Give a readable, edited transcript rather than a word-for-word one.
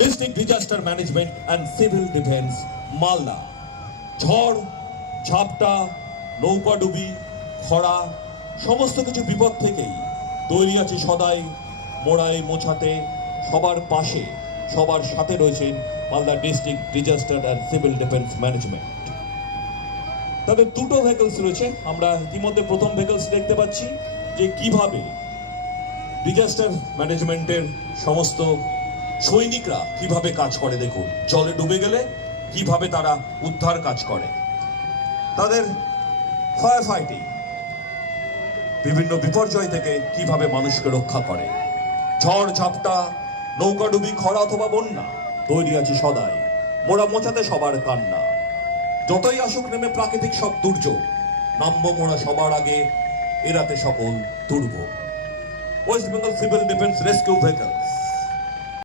District disaster management and civil defence Malda. ঝড়, ঝাপটা, নৌকাডুবি, খরা, সমস্ত কিছু বিপদ থেকেই তৈরি আছে সদাই মোড়ায় মোছাতে সবার পাশে, সবার সাথে রয়েছেন Malda district disaster and civil defence management. তাদের দুটো ভেহিকলস রয়েছে। আমরা ইতিমধ্যে প্রথম ভেহিকলস দেখতে পাচ্ছি যে কিভাবে ডিজাস্টার ম্যানেজমেন্টের সমস্ত সৈনিকরা কিভাবে কাজ করে। দেখুন, জলে ডুবে গেলে কিভাবে তারা উদ্ধার কাজ করে, তাদের ফায়ার ফাইটিং, বিভিন্ন বিপর্যয় থেকে কিভাবে মানুষকে রক্ষা করে। ঝড় ঝাপটা, নৌকাডুবি, খরা অথবা বন্যা, তৈরি আছে সদাই মোড়া মোছাতে সবার কান্না। যতই আসুক নেমে প্রাকৃতিক সব দুর্যোগ, নামবো মোড়া সবার আগে এড়াতে সকল দুর্ভোগ। West Bengal civil defence rescue vehicles